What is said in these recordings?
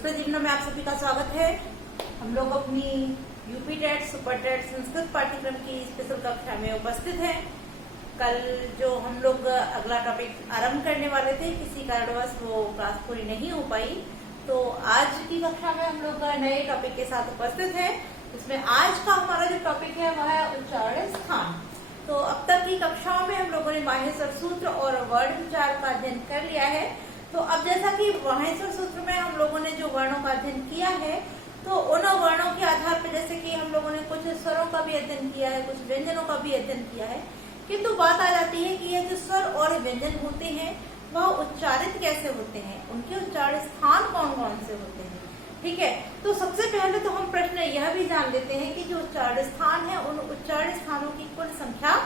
संस्कृत जीवन में आप सभी का स्वागत है। हम लोग अपनी UP TET super TET Sanskrit पाठ्यक्रम की स्पेशल कक्षा में उपस्थित हैं। कल जो हम लोग अगला टॉपिक आरंभ करने वाले थे, किसी कारणवश वो क्लास पूरी नहीं हो पाई, तो आज की कक्षा में हम लोग नए टॉपिक के साथ उपस्थित हैं। इसमें आज का हमारा जो टॉपिक है वह है उच्चारण स्थान। तो अब तक की कक्षाओं में हम लोगों ने माहेश्वर सूत्र और वर्ण विचार का अध्ययन कर लिया है। तो अब जैसा कि माहेश्वर सूत्र में हम लोगों ने जो वर्णों का अध्ययन किया है, तो उन वर्णों के आधार पर जैसे कि हम लोगों ने कुछ स्वरों का भी अध्ययन किया है, कुछ व्यंजनों का भी अध्ययन किया है, किंतु बात आ जाती है कि ये जो स्वर और व्यंजन होते हैं वह उच्चारित कैसे होते हैं, उनके उच्चारण स्थान कौन कौन से होते हैं। ठीक है, तो सबसे पहले तो हम प्रश्न यह भी जान लेते हैं कि जो उच्चारण स्थान है उन उच्चारण स्थानों की कुल संख्या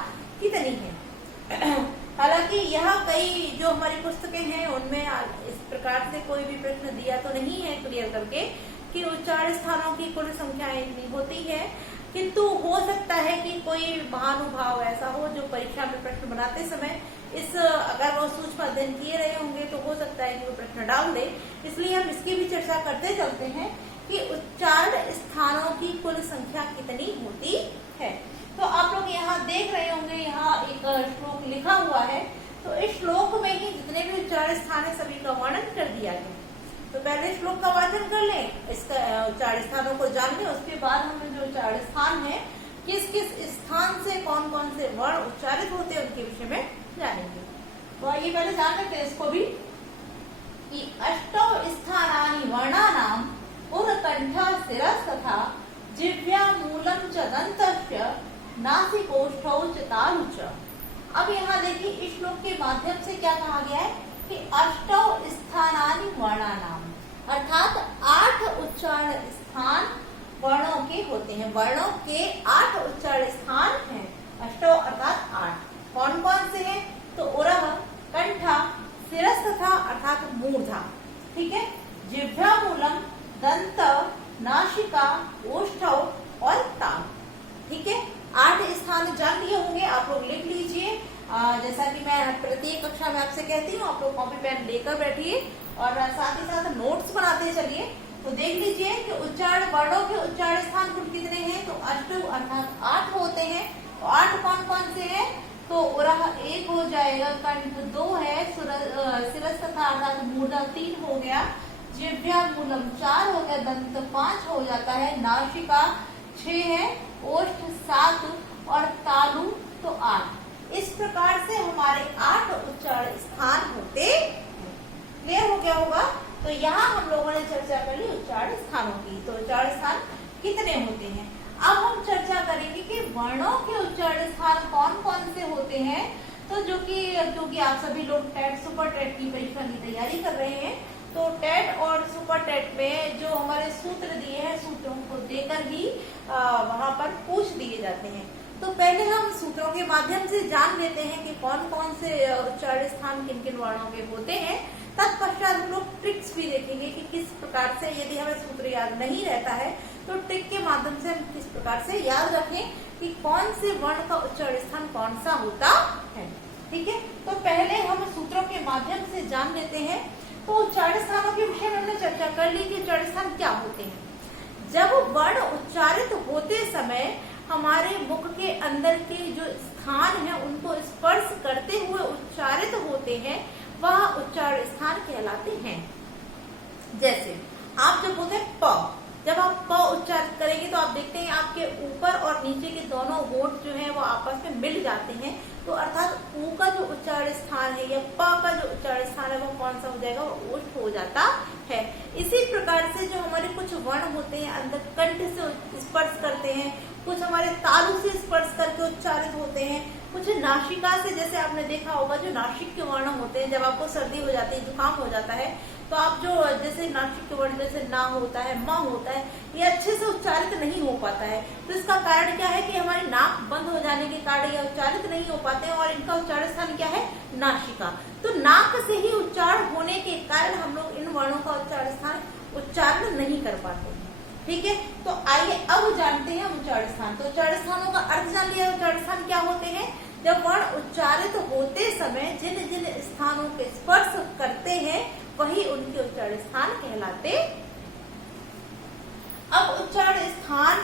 कितनी है। हालांकि यह कई जो हमारी पुस्तकें हैं उनमें इस प्रकार से कोई भी प्रश्न दिया तो नहीं है क्लियर करके कि उच्चारण स्थानों की कुल संख्या इतनी होती है, किंतु हो सकता है कि कोई महानुभाव ऐसा हो जो परीक्षा में प्रश्न बनाते समय इस अगर वो सूक्ष्म अध्ययन किए रहे होंगे तो हो सकता है कि वो प्रश्न डाल दे। इसलिए हम इसकी भी चर्चा करते चलते हैं कि उच्चारण स्थानों की कुल संख्या कितनी होती है। तो आप लोग यहाँ देख रहे होंगे, यहाँ एक श्लोक लिखा हुआ है, तो इस श्लोक में ही जितने भी उच्चारण स्थान है सभी का वर्णन कर दिया गया। तो पहले श्लोक का वाचन कर लें, इसका उच्चारण स्थानों को जान लें, उसके बाद हम जो उच्चारण स्थान है किस किस स्थान से कौन कौन से वर्ण उच्चारित होते हैं उनके विषय में जानेंगे। तो आइए पहले जान लेते हैं इसको भी कि अष्टौ स्थानानि वर्णानाम उरकंठ शिरस्तथा जिह्वा मूलम च दन्तस्य नासिकोष्ठौ च तालु च। अब यहाँ देखिए इस श्लोक के माध्यम से क्या कहा गया है कि अष्टौ स्थानानि वर्णानाम, अर्थात 8 उच्चारण स्थान वर्णों के होते हैं। वर्णों के 8 उच्चारण स्थान हैं। अष्टौ अर्थात 8 कौन कौन से हैं, तो उरह, कंठ, शिरस्तथा अर्थात मूर्धा, ठीक है, जिह्वा मूलम, दंत, नासिका, ओष्ठौ और ताल। ठीक है, 8 स्थान जान लिए होंगे, आप लोग लिख लीजिए। जैसा कि मैं प्रत्येक कक्षा में आपसे कहती हूँ, आप लोग कॉपी पेन लेकर बैठिए और साथ ही साथ नोट्स बनाते चलिए। तो देख लीजिए कि उच्चारण वर्णों के उच्चारण स्थान कुल कितने हैं, तो अष्टौ अर्थात 8 होते हैं। तो 8 कौन कौन से हैं, तो उरह 1 हो जाएगा, कंठ 2 है, शिरस्तथा अर्थात मूर्धा 3 हो गया, जिह्वा मूलम 4 हो गया, दंत 5 हो जाता है, नासिका 6 है, ओष्ठ 7 और तालु तो 8। इस प्रकार से हमारे 8 उच्चारण स्थान होते हैं। क्लियर हो गया होगा। तो यहाँ हम लोगों ने चर्चा कर ली उच्चारण स्थानों की। तो उच्चारण स्थान कितने होते हैं। अब हम चर्चा करेंगे कि वर्णों के उच्चारण स्थान कौन कौन से होते हैं। तो जो कि आप सभी लोग टेट सुपर टेट की परीक्षा की तैयारी कर रहे हैं, तो टेट और सुपर टेट में जो हमारे सूत्र दिए हैं, सूत्रों को देकर ही वहां पर पूछ दिए जाते हैं। तो पहले हम सूत्रों के माध्यम से जान लेते हैं कि कौन कौन से उच्चारण स्थान किन किन वर्णों के होते हैं। तत्पश्चात हम लोग ट्रिक्स भी देखेंगे कि किस प्रकार से, यदि हमें सूत्र याद नहीं रहता है तो ट्रिक के माध्यम से हम किस प्रकार से याद रखें कि कौन से वर्ण का उच्चारण स्थान कौन सा होता है। ठीक है, तो पहले हम सूत्रों के माध्यम से जान लेते हैं। तो उच्चारण स्थानों के विषय में हमने चर्चा कर ली कि उच्चारण स्थान क्या होते हैं। जब वर्ण उच्चारित होते समय हमारे मुख के अंदर के जो स्थान है उनको स्पर्श करते हुए उच्चारित होते हैं, वह उच्चारण स्थान कहलाते हैं। जैसे आप जब बोलते हैं प, जब आप प उच्चारित करेंगे तो आप देखते हैं आपके ऊपर और नीचे के दोनों होंठ जो है वो आपस में मिल जाते हैं। तो अर्थात ऊ का जो उच्चारण स्थान है या प का जो उच्चारण स्थान है वो कौन सा हो जाएगा, वो ओष्ठ हो जाता है। इसी प्रकार से जो हमारे कुछ वर्ण होते हैं अंदर कंठ से स्पर्श करते हैं, कुछ हमारे तालु से स्पर्श करके उच्चारित होते हैं, कुछ नासिका से, जैसे आपने देखा होगा जो नासिक के वर्ण होते हैं, जब आपको सर्दी हो जाती है, जुकाम हो जाता है, तो आप जो जैसे नासिक के वर्ण जैसे ना होता है, म होता है, ये अच्छे से उच्चारित नहीं हो पाता है। तो इसका कारण क्या है कि हमारी नाक बंद हो जाने के कारण ये उच्चारित नहीं हो पाते हैं और इनका उच्चारण स्थान क्या है, नासिका। तो नाक से ही उच्चारण होने के कारण हम लोग इन वर्णों का उच्चारण स्थान उच्चारण नहीं कर पाते हैं। ठीक है, तो आइए अब जानते हैं उच्चारण स्थान। तो उच्चारण स्थानों का अर्थ जान लिया, उच्चारण स्थान क्या होते हैं। जब वर्ण उच्चारित होते समय जिन जिन स्थानों के स्पर्श करते हैं वही उनके उच्चारण स्थान कहलाते अब उच्चारण स्थान,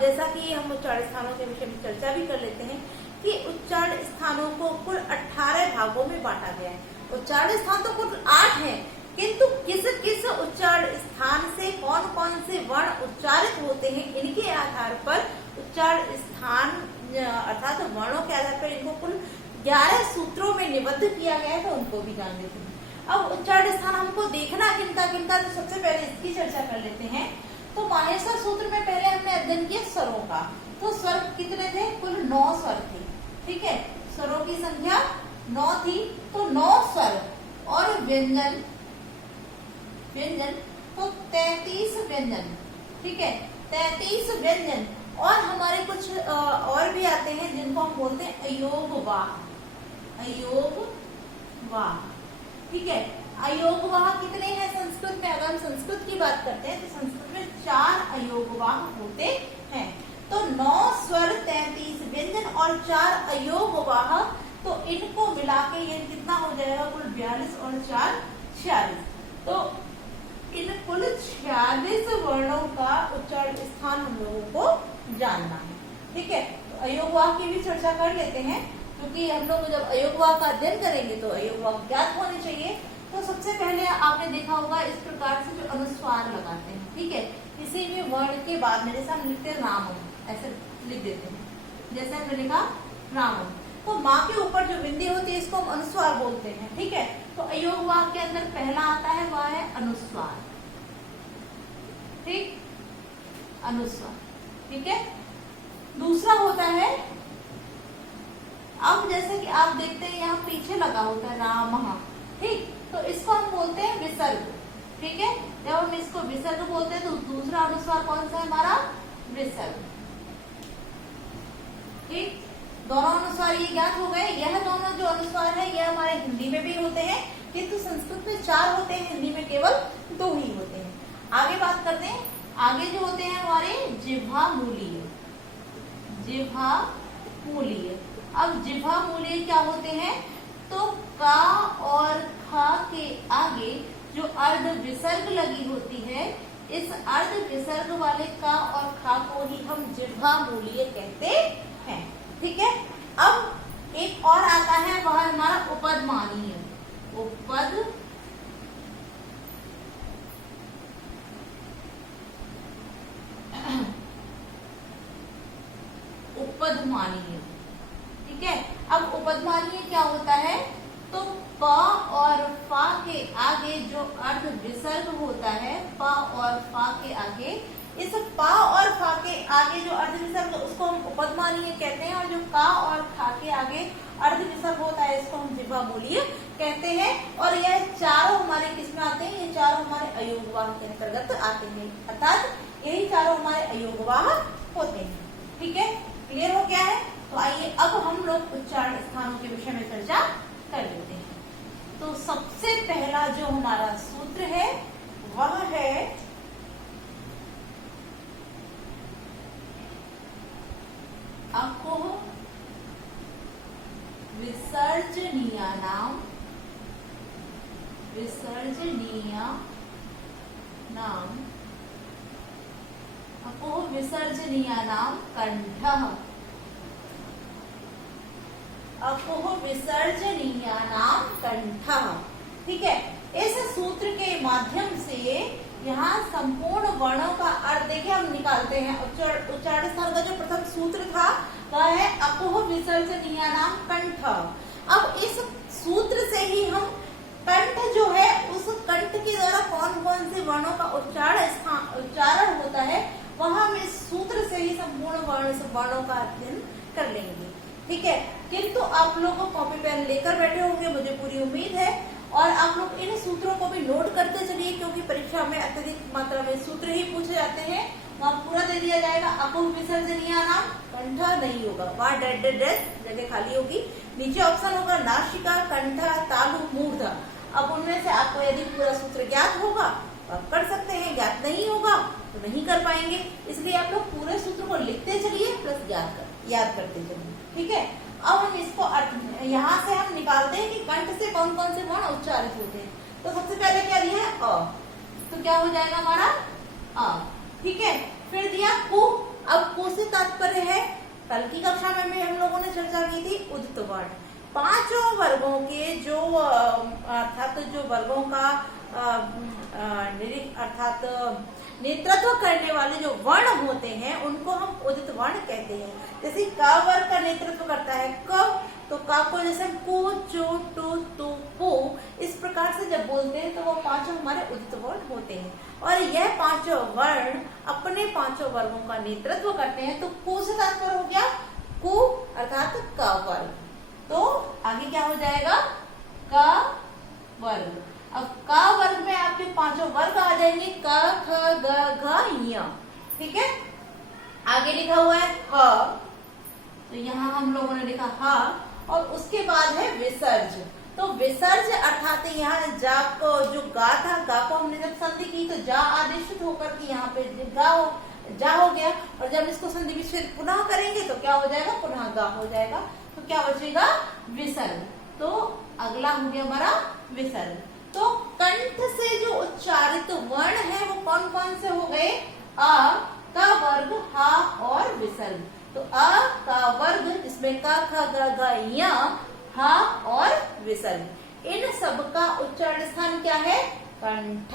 जैसा कि हम उच्चारण स्थानों के विषय में चर्चा भी कर लेते हैं कि उच्चारण स्थानों को कुल 18 भागों में बांटा गया है। उच्चारण स्थान तो कुल 8 हैं, किंतु किस किस उच्चारण स्थान से कौन कौन से वर्ण उच्चारित होते हैं, इनके आधार पर उच्चारण स्थान अर्थात वर्णों के आधार पर इनको कुल 11 सूत्रों में निबद्ध किया गया है, तो उनको भी जान लेते हैं। अब उच्चारण स्थान हमको देखना किनका किनका, तो सबसे पहले इसकी चर्चा कर लेते हैं। तो माहेश्वर सूत्र में पहले हमने अध्ययन किया स्वरों का। तो स्वर कितने थे? कुल 9 स्वर थे। ठीक है, स्वरों की संख्या 9 थी, तो 9 स्वर और व्यंजन तो 33 व्यंजन। ठीक है, 33 व्यंजन, और हमारे कुछ और भी आते हैं जिनको हम बोलते हैं अयोगवाह। ठीक है, अयोगवाह कितने हैं संस्कृत में? अगर हम संस्कृत की बात करते हैं तो संस्कृत में 4 अयोगवाह होते हैं। तो 9 स्वर, 33 व्यंजन और 4 अयोगवाह, तो इनको मिला के ये कितना हो जाएगा? कुल 42 और 4 46। तो इन कुल 46 वर्णों का उच्चारण स्थान हम लोगों को जानना है। ठीक है, तो अयोगवाह की भी चर्चा कर लेते हैं, क्योंकि हम लोग जब अयोगवाह का अध्ययन करेंगे तो अयोगवाह ज्ञात होने चाहिए। तो सबसे पहले आपने देखा होगा इस प्रकार से जो अनुस्वार लगाते हैं। ठीक है, किसी भी वर्ण के बाद में जैसे हम लिखते हैं रामम, ऐसे लिख देते हैं, जैसे हमने लिखा रामम, तो माँ के ऊपर जो बिंदी होती है इसको हम अनुस्वार बोलते हैं। ठीक है, तो अयोगवाह के अंदर पहला आता है वह है अनुस्वार। ठीक, अनुस्वार। ठीक है, दूसरा होता है, अब जैसे कि आप देखते हैं यहाँ पीछे लगा होता है रामः। ठीक, तो इसको हम बोलते हैं विसर्ग। ठीक है, जब हम इसको विसर्ग बोलते हैं तो दूसरा अनुस्वार कौन सा है हमारा? विसर्ग। ठीक, दोनों अनुस्वार ये ज्ञात हो गए। यह दोनों जो अनुस्वार है यह हमारे हिंदी में भी होते हैं, किंतु संस्कृत में 4 होते हैं, हिंदी में केवल 2 ही होते हैं। आगे बात करते हैं, आगे जो होते हैं हमारे जिह्वामूलीय। अब जिह्वामूलीय क्या होते हैं? तो का और खा के आगे जो अर्ध विसर्ग लगी होती है, इस अर्ध विसर्ग वाले का और खा को ही हम जिह्वामूलीय कहते हैं। ठीक है, अब एक और आता है वह हमारा उपदमानीय। उपदमानीय। ठीक है, अब उपदमानीय क्या होता है? तो प और फा के आगे जो अर्ध विसर्ग होता है, प और फा के आगे, इस पा और फा के आगे जो अर्ध विसर्ग उसको हम उपदमानीय कहते हैं, और जो का और खा के आगे अर्ध विसर्ग होता है इसको हम जिह्वामूलीय कहते हैं। और यह चारों हमारे किसमें आते हैं? ये चारों हमारे अयोगवाह के अंतर्गत आते हैं, अर्थात यही चारों हमारे अयोगवाह होते हैं। ठीक है, क्लियर हो गया है? तो आइए अब हम लोग उच्चारण स्थानों के विषय में चर्चा कर लेते हैं। तो सबसे पहला जो हमारा सूत्र है वह है अकुह विसर्जनीयानाम अकुह विसर्जनीयानाम कंठः। अकुह विसर्जनीयानाम कंठः। ठीक है, इस सूत्र के माध्यम से यहाँ संपूर्ण वर्णों का अर्थ देखिए हम निकालते हैं। उच्चारण स्थान का जो प्रथम सूत्र था वह है अकुह विसर्जनीयानाम कंठः। अब इस सूत्र से ही हम कंठ जो है उस कंठ के द्वारा कौन कौन से वर्णों का उच्चारण होता है वह हम इस सूत्र से ही संपूर्ण वर्णों का अध्ययन कर लेंगे। ठीक है, किंतु आप लोग कॉपी पेन लेकर बैठे होंगे मुझे पूरी उम्मीद है, और आप लोग इन सूत्रों को भी नोट करते चलिए, क्योंकि परीक्षा में अत्यधिक मात्रा में सूत्र ही पूछे जाते हैं। वहाँ पूरा दे दिया जाएगा। अकुह विसर्जनीयानाम कंठ नहीं होगा, वहाँ डेड जगह खाली होगी। नीचे ऑप्शन होगा नासिका, कंठ, तालु, मूर्धा। अब उनमें से आपको यदि पूरा सूत्र ज्ञात होगा तो आप कर सकते हैं, ज्ञात नहीं होगा तो नहीं कर पाएंगे। इसलिए आप लोग पूरे सूत्र को लिखते चलिए प्लस याद करते चलिए। ठीक है, अब हम इसको अर्थ यहाँ से हम निकालते हैं कि कंठ से कौन कौन से वर्ण उच्चारित होते हैं। तो सबसे पहले क्या दिया है? अ, तो क्या हो जाएगा हमारा अ। ठीक है। फिर दिया कु। अब कु से तात्पर्य है, कल की कक्षा में हम लोगों ने चर्चा की थी उदित वर्ण। पांचों वर्गों के जो अर्थात जो वर्गों का अर्थात नेतृत्व करने वाले जो वर्ण होते हैं उनको हम उदित वर्ण कहते हैं। जैसे क वर्ग का नेतृत्व करता है क, तो क को जैसे हम कु, चु, टु, तु, पु इस प्रकार से जब बोलते हैं तो वो पांचों हमारे उदित वर्ण होते हैं। और यह पांचों वर्ण अपने पांचों वर्गों का नेतृत्व करते हैं। तो कु से तात्पर्य हो गया कु अर्थात क वर्ग। तो आगे क्या हो जाएगा क वर्ग। अब क वर्ग में आपके पांचों वर्ग आ जाएंगे क, ख, ग, घ, ञ। ठीक है। आगे लिखा हुआ है ह, तो यहाँ हम लोगों ने लिखा ह। और उसके बाद है विसर्ज। तो विसर्ज अर्थात यहाँ जा को जो गा था, गा को हमने जब संधि की तो जा आदेशित होकर के यहाँ पे जा हो गया। और जब इसको संधि विच्छेद पुनः करेंगे तो क्या हो जाएगा, पुनः गा हो जाएगा। तो क्या बचेगा, विसर्ग। तो अगला हो गया हमारा विसर्ग। तो कंठ से जो उच्चारित वर्ण है वो कौन कौन से हो गए, अ, क वर्ग, हा और विसर्ग। तो अ, क वर्ग, इसमें क, ख, ग, घ, ञ, हा और विसर्ग। इन सब का उच्चारण स्थान क्या है, कंठ।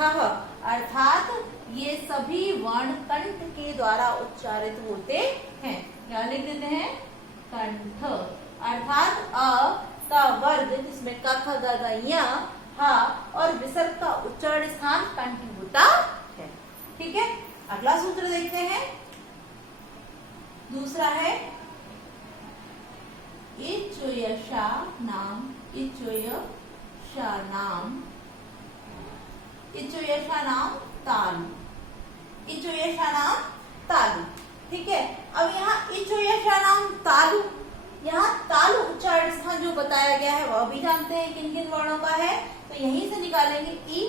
अर्थात ये सभी वर्ण कंठ के द्वारा उच्चारित होते हैं। क्या लिख देते हैं, कंठ। अर्थात अ का वर्ग जिसमें क, ख, ग, घ, ञ, हा और विसर्ग का उच्चारण स्थान कंठ होता है। ठीक है। अगला सूत्र देखते हैं। दूसरा है इचोयशा नाम, इचोयशा नाम, इचोयशा नाम तालु, इचोयशा नाम तालु। ठीक है। अब यहाँ इचोयशा नाम तालु, यहाँ तालु उच्चारण स्थान जो बताया गया है वह भी जानते हैं किन किन वर्णों का है, तो यहीं से निकालेंगे ई।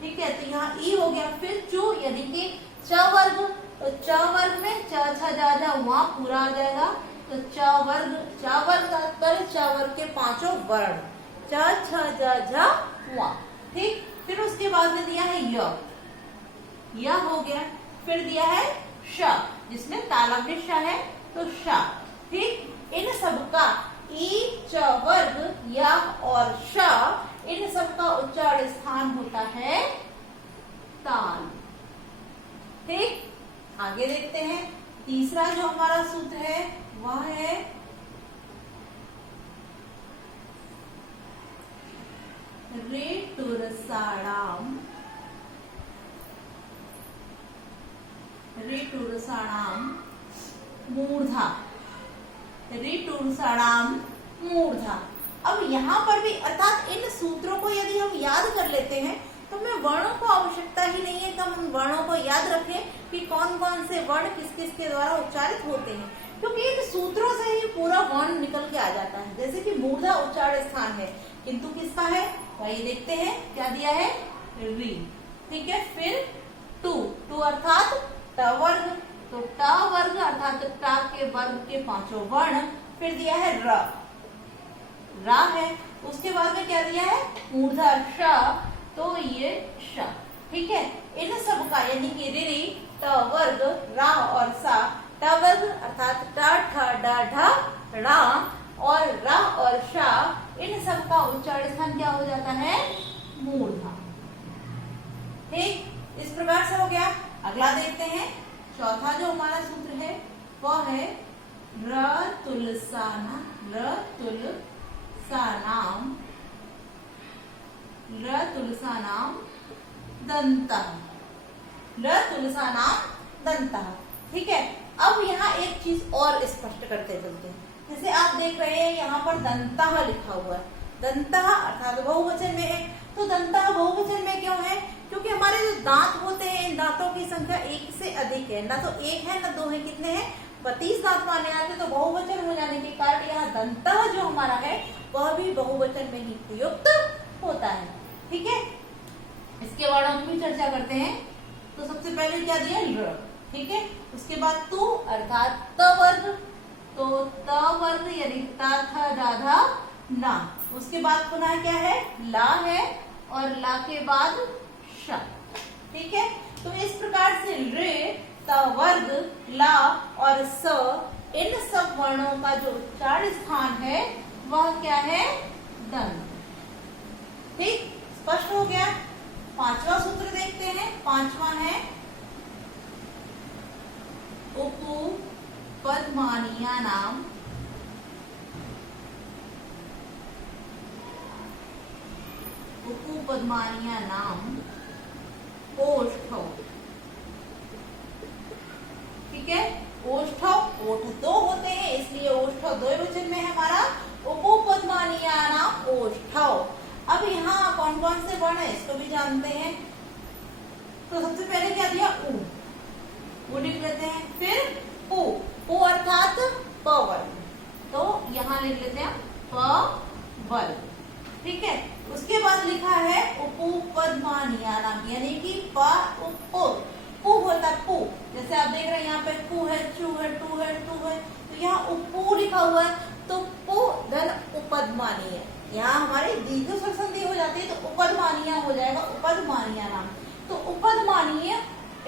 ठीक है। तो यहाँ ई हो गया। फिर चु यानी कि च वर्ग, तो च वर्ग में च, छ, जा, जा, वहां पूरा आ जाएगा। तो च वर्ग, च वर्ग तात्पर्य च वर्ग के पांचों वर्ण, च, छ, जा, झ, वहां। ठीक। फिर उसके बाद में दिया है य हो गया। फिर दिया है श जिसमें तालव्य श है, तो श। ठीक। इन सबका ई, च वर्ग, य और श, इन सबका उच्चारण स्थान होता है ताल। ठीक। आगे देखते हैं। तीसरा जो हमारा सूत्र है वह है रेटुरसाणाम, रेटुरसाणाम मूर्धा, रेटुरसाणाम मूर्धा। अब यहाँ पर भी अर्थात इन सूत्रों को यदि हम याद कर लेते हैं तो हमें वर्णों को आवश्यकता ही नहीं है कि हम उन वर्णों को याद रखें कि कौन कौन से वर्ण किस किस के द्वारा उच्चारित होते हैं, क्योंकि इन सूत्रों से ही पूरा वर्ण निकल के आ जाता है। जैसे कि मूर्धा उच्चारण स्थान है, किंतु किसका है वही देखते हैं। क्या दिया है, री। ठीक है। फिर टू, टू अर्थात ट वर्ग, तो ट वर्ग अर्थात ट के वर्ग के पांचों वर्ण। फिर दिया है र, रा है। उसके बाद में क्या दिया है, मूर्धा श, तो ये श। ठीक है। इन सब का यानी कि रि, ट वर्ग, रा और सा, ट वर्ग अर्थात ट, ठ, ड, ढ, रा और रा और शा, इन सब का उच्चारण स्थान क्या हो जाता है, मूर्धा। ठीक। इस प्रकार से हो गया। अगला देखते हैं। चौथा जो हमारा सूत्र है वह है रतुलसाना, रतुलसानाम, रतुलसानाम दंतः, रतुलसानाम दंतः। ठीक है। अब यहाँ एक चीज और स्पष्ट करते चलते हैं। जैसे आप देख रहे हैं यहाँ पर दंतः लिखा हुआ है, दंतः अर्थात बहुवचन में है। तो दंतः बहुवचन में क्यों है, क्योंकि हमारे जो दांत होते हैं इन दांतों की संख्या एक से अधिक है, ना तो एक है ना दो है, कितने हैं, 32 दांत माने आते। तो बहुवचन हो जाने के कारण यहाँ दंतः जो हमारा है वह भी बहुवचन में ही प्रयुक्त होता है। ठीक है। इसके वर्णों की भी चर्चा करते हैं। तो सबसे पहले क्या दिया, र। ठीक है। उसके बाद तु अर्थात त वर्ग, तो त वर्ग यानी ता, था, दा, धा, ना। उसके बाद पुनः क्या है, ला है और ला के बाद श। ठीक है। तो इस प्रकार से रे, त, वर्ग, ला और स, इन सब वर्णों का जो उच्चारण स्थान है वह क्या है? दंत। ठीक, स्पष्ट हो गया। पांचवा सूत्र देखते हैं। पांचवा है उपपदमानीयानाम ओष्ठौ। ठीक है, ओष्ठौ, ओठ दो होते हैं इसलिए ओष्ठौ द्विवचन में है हमारा। उपपदमानीयानाम ओष्ठौ। अब यहाँ कौन कौन से वर्ण है इसको भी जानते हैं। तो सबसे पहले क्या दिया? उ, वो लिख लेते हैं। फिर पु, पु अर्थात पवल, तो यहाँ लिख लेते हैं पवल। ठीक है, उसके बाद लिखा है उपपदमानीयानाम, यानी कि प उप, पु होता पु। जैसे आप देख रहे हैं यहाँ पे पु है, चू है, टू है, टू है, तो यहाँ उपु लिखा हुआ है, तो पु धन उपदमानीय। यहाँ हमारे दीर्घ स्वर संधि हो जाती है तो उपदमानीय हो जाएगा, उपदमानीयानाम। तो उपदमानीय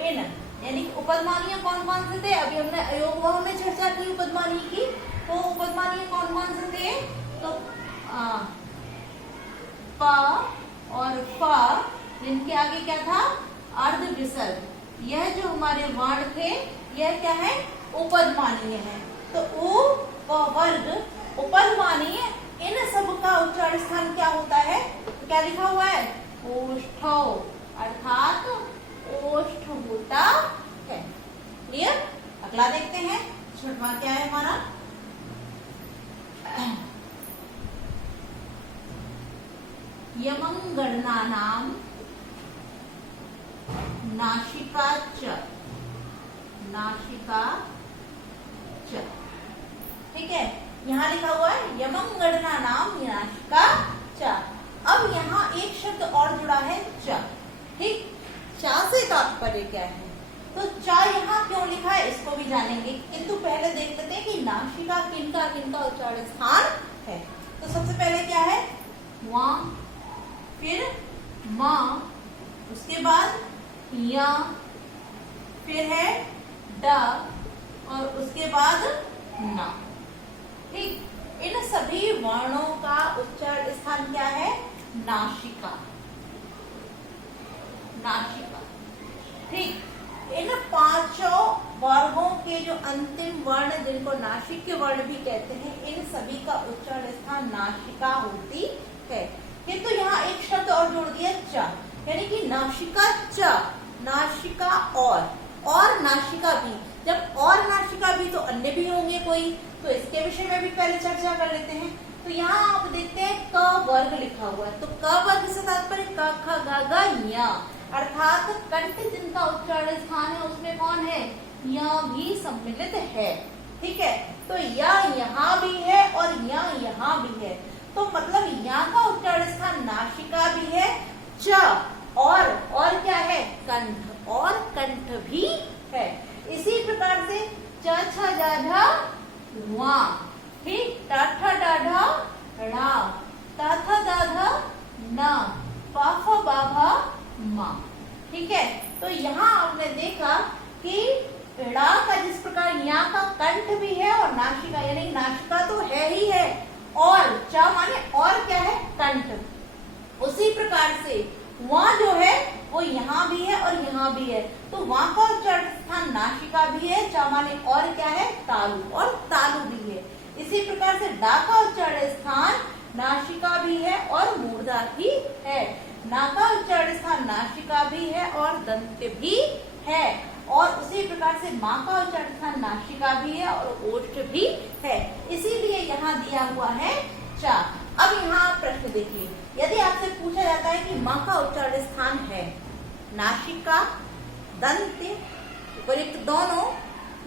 इन, यानी कि उपदमानीय कौन कौन से थे? अभी हमने अयोगवाह में चर्चा की उपदमानीय की। तो उपदमानीय कौन कौन से थे? तो प और फ, इनके आगे क्या था? अर्ध विसर्ग। यह जो हमारे वर्ण थे यह क्या है? उपदमानीय है। तो उ, प, वर्ग, उपदमानीय, इन सब का उच्चारण स्थान क्या होता है? तो क्या लिखा हुआ है? ओष्ठौ, अर्थात ओष्ठ होता है। क्लियर? अगला देखते हैं। छठवां क्या है हमारा? यमंगणनानाम नासिका च, नासिका च। ठीक है, यहाँ लिखा हुआ है यमंगणनानाम नासिका च। अब यहाँ एक शब्द और जुड़ा है च। ठीक, चा से तात्पर्य क्या है? तो चा यहाँ क्यों लिखा है इसको भी जानेंगे, किंतु पहले देख लेते हैं कि नासिका किनका किनका उच्चारण स्थान है। तो सबसे पहले क्या है? वहाँ, फिर माँ, उसके बाद या, फिर है ड और उसके बाद ना। ठीक, इन सभी वर्णों का उच्चारण स्थान क्या है? नासिका, नासिका। ठीक, इन पांचों वर्गों के जो अंतिम वर्ण जिनको नासिक वर्ण भी कहते हैं, इन सभी का उच्चारण स्थान नासिका होती है। किंतु यहाँ एक शब्द और जोड़ दिया च, यानी कि नासिका च, नासिका और नासिका भी। जब और नासिका भी तो अन्य भी होंगे कोई, तो इसके विषय में भी पहले चर्चा कर लेते हैं। तो यहाँ आप देखते हैं क वर्ग लिखा हुआ है, तो क वर्ग से तात्पर्य क, ख, ग, घ, ञ, अर्थात कंठ जिनका उच्चारण स्थान है उसमें कौन है? य भी सम्मिलित है। ठीक है, तो य यहाँ भी है और य यहाँ भी है, तो मतलब यहाँ का उच्चारण स्थान नासिका भी है, च और क्या है? कंठ, और कंठ भी है। इसी प्रकार से च, छ, ज, ढ, वा। ठीक, ट, ठ, ड, ढ, ढ़, त, थ, द, ध, न, प, फ, ब, भ, म। ठीक है, तो यहाँ आपने देखा कि ड़ा का जिस प्रकार यहाँ का कंठ भी है और नासिका, यानी नासिका तो है ही है, और च माने और क्या है? कंठ। उसी प्रकार से वहाँ जो है वो यहाँ भी है और यहाँ भी है, तो वहाँ का उच्चारण स्थान नासिका भी है, च माने और क्या है? तालु, और तालु भी है। इसी प्रकार से डा का उच्चारण स्थान नासिका भी है और मूर्धा भी है। ना का उच्चारण स्थान नासिका भी है और दंत भी है, और उसी प्रकार से माँ का उच्चारण स्थान नासिका भी है और ओष्ठ भी है। इसीलिए यहाँ दिया हुआ है चा। अब यहाँ प्रश्न देखिए, यदि आपसे पूछा जाता है कि माँ का उच्चारण स्थान है नासिका, दंत, उपयुक्त दोनों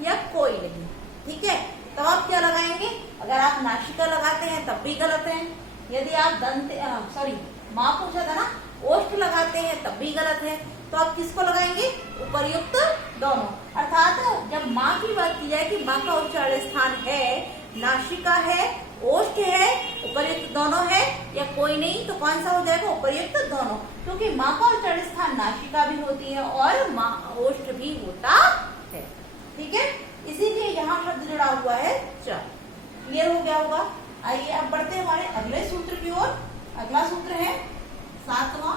या कोई नहीं, ठीक है, तो आप क्या लगाएंगे? अगर आप नासिका लगाते हैं तब भी गलत है। यदि आप दंत माँ पूछा था ना, ओष्ठ लगाते हैं तब भी गलत है। तो आप किसको लगाएंगे? उपर्युक्त दोनों। अर्थात जब माँ की बात की जाए कि माँ का उच्चारण स्थान है नासिका है, ओष्ठ है, उपर्युक्त दोनों है, या कोई नहीं, तो कौन सा हो जाएगा? उपर्युक्त दोनों, क्योंकि माँ का उच्चारण स्थान नासिका भी होती है और माँ ओष्ठ भी होता है। ठीक है, इसीलिए यहाँ शब्द जुड़ा हुआ है च। क्लियर हो गया होगा। आइए अब बढ़ते हैं हमारे अगले सूत्र की ओर। अगला सूत्र है 7वां।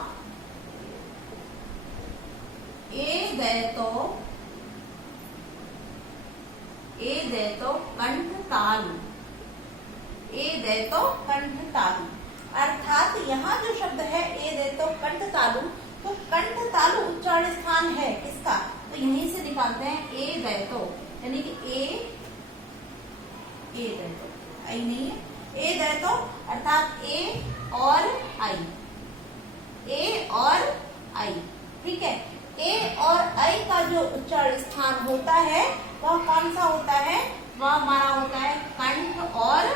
ए दैतो कंठ तालु। ए दैतो कंठ तालु, अर्थात यहाँ जो शब्द है ए दैतो कंठ तालु, तो कंठ तालु उच्चारण स्थान है किसका? तो यहीं से निकालते हैं ए दैतो, यानी कि ए दैतो, आई नहीं है, ए दैतो अर्थात ए और आई, ए और आई। ठीक है, ए और आई का जो उच्चारण स्थान होता है वह कौन सा होता है? वह हमारा होता है कंठ और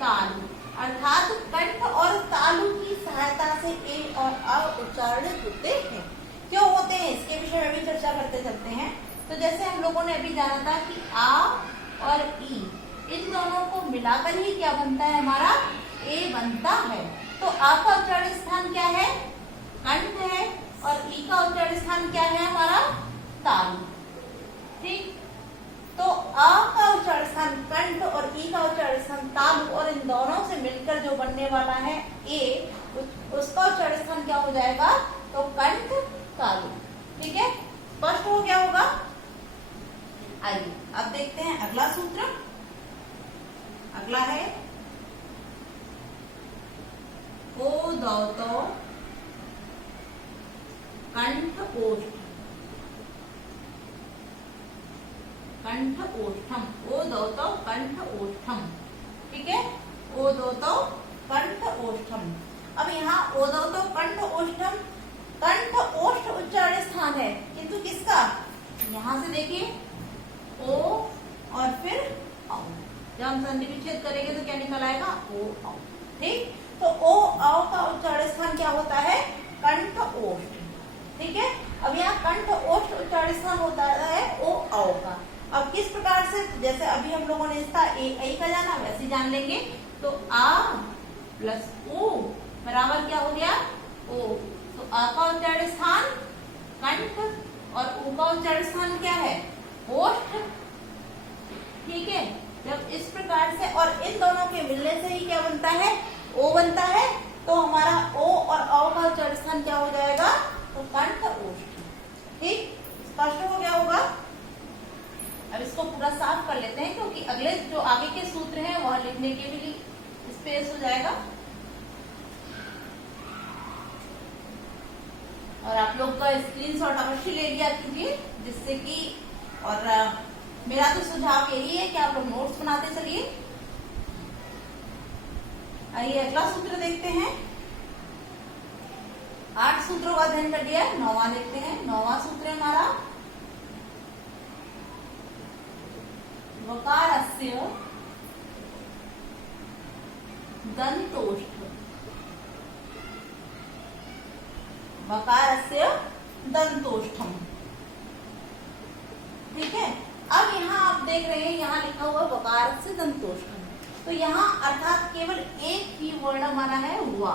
तालु, अर्थात कंठ और तालु की सहायता से ए और अ उच्चारित होते हैं। क्यों होते हैं इसके विषय में भी चर्चा करते चलते हैं। तो जैसे हम लोगों ने अभी जाना था कि आ और ई, इन दोनों को मिलाकर ही क्या बनता है? हमारा ए बनता है। तो आ का उच्चारण स्थान क्या है? कंठ है, और ई का उच्चारण स्थान क्या है? हमारा तालु। ठीक, तो आ का उच्चारण स्थान कंठ और ई का उच्चारण स्थान तालु, और इन दोनों से मिलकर जो बनने वाला है ए, उसका उच्चारण स्थान क्या हो जाएगा? तो कंठ तालु। ठीक है, स्पष्ट हो गया होगा। आइए अब देखते हैं अगला सूत्र। अगला है ओ दौतो कंठ ओष्ठ। कंठ ओष्ठम, ओ दौतो कंठ ओष्ठम। ठीक है, ओ दौतो कंठ ओष्ठम। अब यहाँ ओ दौतो कंठ ओष्ठम, कंठ ओष्ठ उच्चारण स्थान है, किंतु किसका? यहाँ से देखिए ओ और फिर औ, जब हम संधि विच्छेद करेंगे तो क्या निकल आएगा? ओ औ। ठीक, तो ओ औ का उच्चारण स्थान क्या होता है? कंठ ओष्ठ। ठीक है, अब यहाँ कंठ ओष्ठ उच्चारण स्थान होता है ओ औ का। अब किस प्रकार से? जैसे अभी हम लोगों ने इसका ए आई का जाना, वैसे जान लेंगे। तो आ प्लस ओ बराबर क्या हो गया? ओ। तो आ का उच्चारण स्थान कंठ और ऊ का उच्चारण स्थान क्या है? ओष्ठ। ठीक है, जब इस प्रकार से और इन दोनों के मिलने से ही क्या बनता है? ओ बनता है। तो हमारा ओ और औ का उच्चारण स्थान क्या हो जाएगा? तो कंठ ओष्ठ। ठीक, स्पष्ट हो गया होगा। अब इसको पूरा साफ कर लेते हैं, क्योंकि अगले जो आगे के सूत्र हैं वह लिखने के भी स्पेस हो जाएगा। और आप लोग का स्क्रीनशॉट अवश्य ले लिया कीजिए, जिससे कि, और मेरा तो सुझाव यही है कि आप लोग नोट्स बनाते चलिए। आइए अगला सूत्र देखते हैं। 8 सूत्रों का अध्ययन कर लिया, 9वां देखते हैं। 9वां सूत्र है हमारा वकारस्य दंतोष्ठ। वकारस्य दंतोष्ठम। ठीक है, अब यहाँ आप देख रहे हैं, यहाँ लिखा हुआ वकारस्य दंतोष्ठम। तो यहाँ अर्थात केवल एक ही वर्ण हमारा है वा।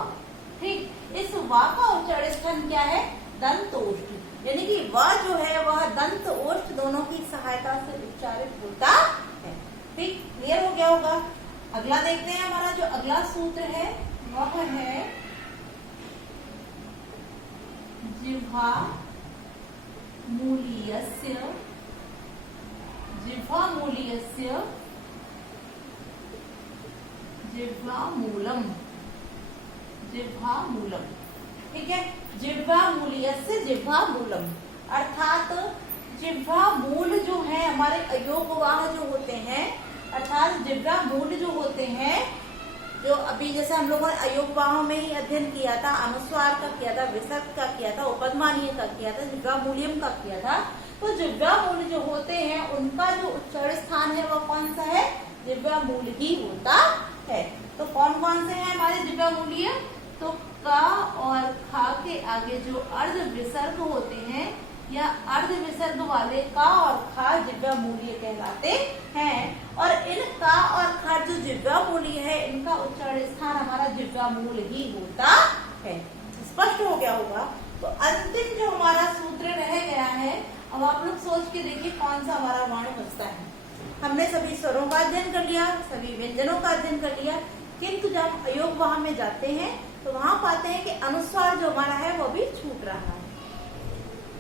ठीक, इस वा का उच्चारण स्थान क्या है? दंतोष्ठ, यानी कि वा जो है वह दंत ओष्ठ दोनों की सहायता से उच्चारित होता है। ठीक, क्लियर हो गया होगा। अगला देखते हैं, हमारा जो अगला सूत्र है वह है जिह्वा मूलीयस्य। जिह्वा मूलीयस्य जिह्वा मूलम। जिह्वा मूलम। ठीक है, जिह्वा मूलीयस्य जिह्वा मूलम, अर्थात जिह्वा मूल जो है हमारे अयोगवाह जो होते हैं, अर्थात जिह्वा मूल जो होते हैं, जो अभी जैसे हम लोगों ने अयोगवाहों में ही अध्ययन किया था, अनुस्वार का किया था, विसर्ग का किया था, उपध्मानीय का किया था, जिह्वा मूल्यम का किया था। तो जिह्वा मूल जो होते हैं उनका जो उच्चारण स्थान है वह कौन सा है? जिह्वा मूल ही होता है। तो कौन कौन से हैं हमारे जिह्वा मूल्य? तो का और खा के आगे जो अर्ध विसर्ग होते हैं या अर्ध विसर्ग वाले का और खा जिह्वा मूल्य कहलाते हैं। और इन का और खा जो जिह्वा मूल्य है, इनका उच्चारण स्थान हमारा जिह्वा मूल ही होता है। स्पष्ट हो गया होगा। तो अंतिम जो हमारा सूत्र रह गया है, अब आप लोग सोच के देखिए कौन सा हमारा वर्ण बचता है। हमने सभी स्वरों का अध्ययन कर लिया, सभी व्यंजनों का अध्ययन कर लिया, किंतु जब अयोग वहां में जाते हैं तो वहां पाते हैं कि अनुस्वार जो हमारा है वो भी छूट रहा है।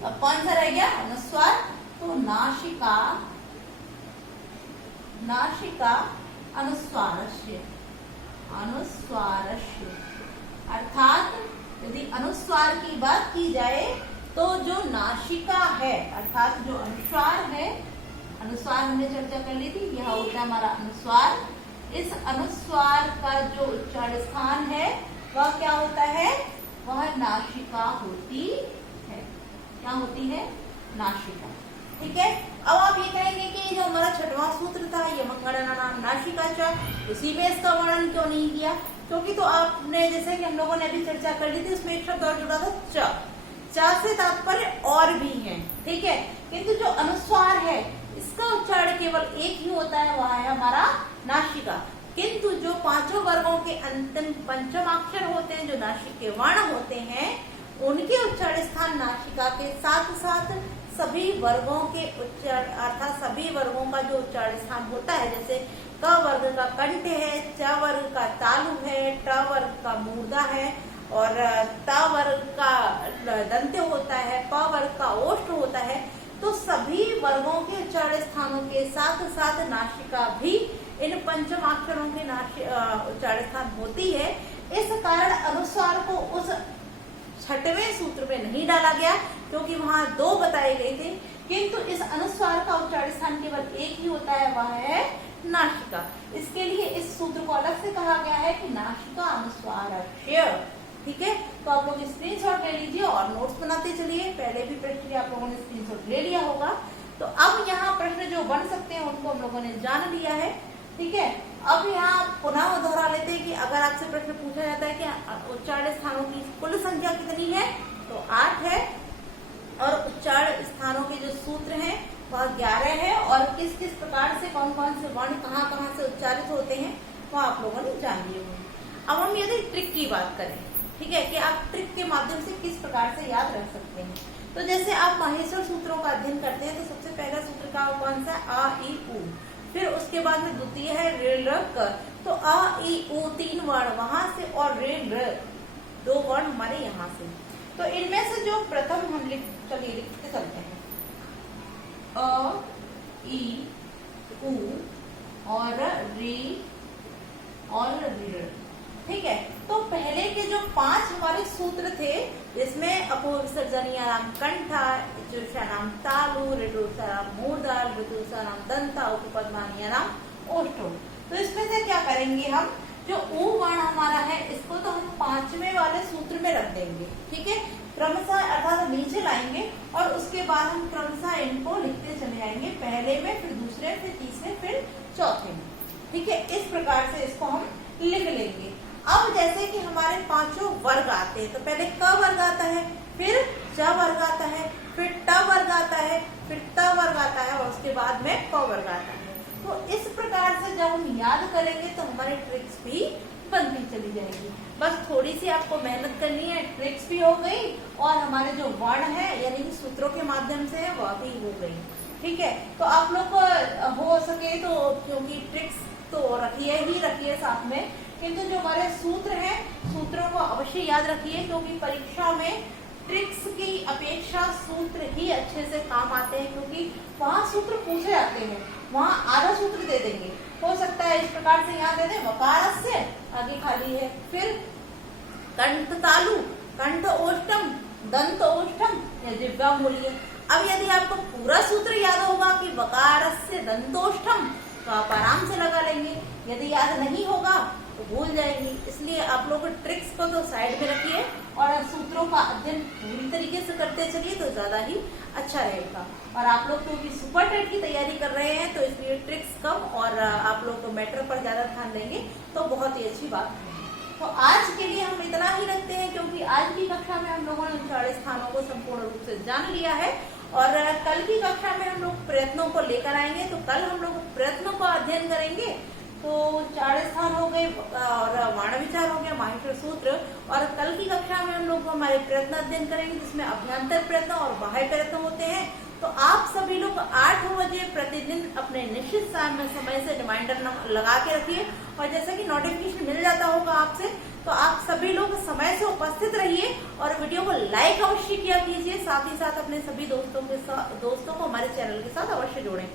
अब कौन सा रह गया अनुस्वार? तो नासिका, नासिका अनुस्वारस्य, अनुस्वारस्य। अर्थात यदि अनुस्वार की बात की जाए तो जो नासिका है, अर्थात जो अनुस्वार है, अनुस्वार हमने चर्चा कर ली थी, यह होता है हमारा अनुस्वार। इस अनुस्वार का जो उच्चारण स्थान है वह क्या होता है? वह नासिका होती है। क्या होती है? नासिका। ठीक है। अब आप ये कहेंगे कि जो हमारा छठवां सूत्र था यमकरण नाम नासिका च, उसी में इसका वर्णन क्यों नहीं किया? क्योंकि तो आपने जैसे कि हम लोगों ने अभी चर्चा कर ली थी, उसमें एक शब्द और जुड़ा था च। च से तात्पर्य और भी है, ठीक है। किंतु जो अनुस्वार है इसका उच्चारण केवल एक ही होता है, वह है हमारा नासिका। किंतु जो पांचों वर्गों के अंतिम पंचम अक्षर होते हैं, जो नासिक के वर्ण होते हैं, उनके उच्चारण स्थान नासिका के साथ साथ सभी वर्गों के उच्चारण, अर्थात सभी वर्गों का जो उच्चारण स्थान होता है, जैसे क वर्ग का कंठ है, च वर्ग का तालु है, ट वर्ग का मूर्धा है, और त वर्ग का दंत्य होता है, प वर्ग का ओष्ठ होता है। तो सभी वर्गों के उच्चारण स्थानों के साथ साथ नासिका भी इन पंचमाक्षरों के उच्चारण स्थान होती है। इस कारण अनुस्वार को उस छठवें सूत्र में नहीं डाला गया, क्योंकि वहां दो बताए गए थे। किंतु इस अनुस्वार का उच्चारण स्थान केवल एक ही होता है, वह है नासिका। इसके लिए इस सूत्र को अलग से कहा गया है कि नासिका अनुस्वारस्य। ठीक है। तो आप लोग स्क्रीनशॉट ले लीजिए और नोट्स बनाते चलिए। पहले भी प्रश्न के आप लोगों ने स्क्रीनशॉट ले लिया होगा। तो अब यहाँ प्रश्न जो बन सकते हैं उनको हम लोगों ने जान लिया है। ठीक है। अब यहाँ पुनः दोहरा लेते हैं कि अगर आपसे प्रश्न पूछा जाता है कि उच्चारण स्थानों की कुल संख्या कितनी है, तो 8 है, और उच्चारण स्थानों के जो सूत्र हैं वह 11 है, और किस किस प्रकार से कौन कौन से वर्ण कहाँ कहाँ से उच्चारित होते हैं वह आप लोगों ने जान लिए होंगे। अब हम यदि ट्रिक की बात करें, ठीक है, कि आप ट्रिक के माध्यम से किस प्रकार से याद रख सकते हैं। तो जैसे आप माहेश्वर सूत्रों का अध्ययन करते हैं तो सबसे पहला सूत्र का कौन सा? आ ई उ। फिर उसके बाद में द्वितीय है रे ल क। तो आ ई उ 3 वर्ण वहां से और रे ल 2 वर्ण हमारे यहाँ से। तो इनमें से जो प्रथम हम चलिए लिखते चलते हैं, अ ई उ और रे और ऋ। ठीक है। तो पहले के जो 5 हमारे सूत्र थे, जिसमें अपोविसर्जनीयानाम कंठा, ऋतुषानाम तालु, ऋतुषानाम मूर्धा, ऋतुषानाम दंता, उपपद्मानीयानाम ओष्ठो। तो इसमें से क्या करेंगे हम? जो ऊ वर्ण हमारा है इसको तो हम 5वें वाले सूत्र में रख देंगे। ठीक है। क्रमशः अर्थात नीचे लाएंगे और उसके बाद हम क्रमशः इनको लिखते चले जाएंगे, पहले में, फिर दूसरे, फिर तीसरे, फिर चौथे में। ठीक है। इस प्रकार से इसको हम लिख लेंगे। अब जैसे कि हमारे 5 वर्ग आते हैं, तो पहले क वर्ग आता है, फिर च वर्ग आता है, फिर ट वर्ग आता है, फिर त वर्ग आता है, और उसके बाद में प वर्ग आता है। तो इस प्रकार से जब हम याद करेंगे तो हमारी ट्रिक्स भी बनती चली जाएगी। बस थोड़ी सी आपको मेहनत करनी है, ट्रिक्स भी हो गई और हमारे जो वर्ण है यानी कि सूत्रों के माध्यम से है वह भी हो गई। ठीक है। तो आप लोग को हो सके तो, क्योंकि ट्रिक्स तो रखिए साथ में, किंतु जो हमारे सूत्र हैं सूत्रों को अवश्य याद रखिए, क्योंकि परीक्षा में ट्रिक्स की अपेक्षा सूत्र ही अच्छे से काम आते हैं, क्योंकि वहाँ सूत्र पूछे जाते हैं, वहाँ आधा सूत्र दे देंगे। हो सकता है इस प्रकार से यहाँ दे दें वकारस्य, आगे खाली है, फिर कंठ तालु, कंठ ओष्ठम, दंत ओष्ठम या जिह्वा मूल्य। अब यदि आपको पूरा सूत्र याद होगा कि वकारस्य दंतोष्ठम, तो आप आराम से लगा लेंगे। यदि याद नहीं होगा तो भूल जाएंगी। इसलिए आप लोग ट्रिक्स को तो साइड में रखिए और सूत्रों का अध्ययन पूरी तरीके से करते चलिए तो ज्यादा ही अच्छा रहेगा। और आप लोग क्योंकि सुपर टेट की तैयारी कर रहे हैं तो इसलिए ट्रिक्स कम और आप लोग मैटर पर ज्यादा ध्यान देंगे तो बहुत ही अच्छी बात है। तो आज के लिए हम इतना ही रखते हैं, क्योंकि आज की कक्षा में हम लोगों ने उच्चारण स्थानों को संपूर्ण रूप से जान लिया है और कल की कक्षा में हम लोग प्रयत्नों को लेकर आएंगे। तो कल हम लोग प्रयत्नों का अध्ययन करेंगे। तो चार स्थान हो गए और वाण विचार हो गया, माहेश्वर सूत्र। और कल की कक्षा में हम लोग हमारे प्रयत्न अध्ययन करेंगे, जिसमें अभ्यंतर प्रयत्न और बाह्य प्रयत्न होते हैं। तो आप सभी लोग 8 बजे प्रतिदिन अपने निश्चित समय से रिमाइंडर लगा के रखिए। और जैसा कि नोटिफिकेशन मिल जाता होगा आपसे, तो आप सभी लोग समय से उपस्थित रहिए और वीडियो को लाइक अवश्य किया कीजिए। साथ ही साथ अपने सभी दोस्तों को हमारे चैनल के साथ अवश्य जोड़ें।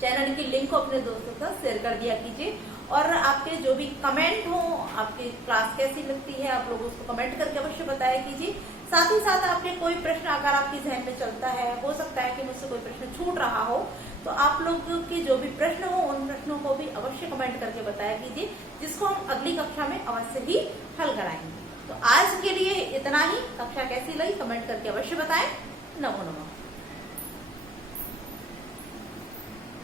चैनल की लिंक को अपने दोस्तों के साथ शेयर कर दिया कीजिए। और आपके जो भी कमेंट हो, आपकी क्लास कैसी लगती है, आप लोग उसको कमेंट करके अवश्य बताया कीजिए। साथ ही साथ आपने कोई प्रश्न अगर आपके जहन में चलता है, हो सकता है कि मुझसे कोई प्रश्न छूट रहा हो, तो आप लोग के जो भी प्रश्न हो उन प्रश्नों को भी अवश्य कमेंट करके बताया कीजिए, जिसको हम अगली कक्षा में अवश्य ही हल कराएंगे। तो आज के लिए इतना ही। कक्षा कैसी लगी कमेंट करके अवश्य बताएं। नमो नमः।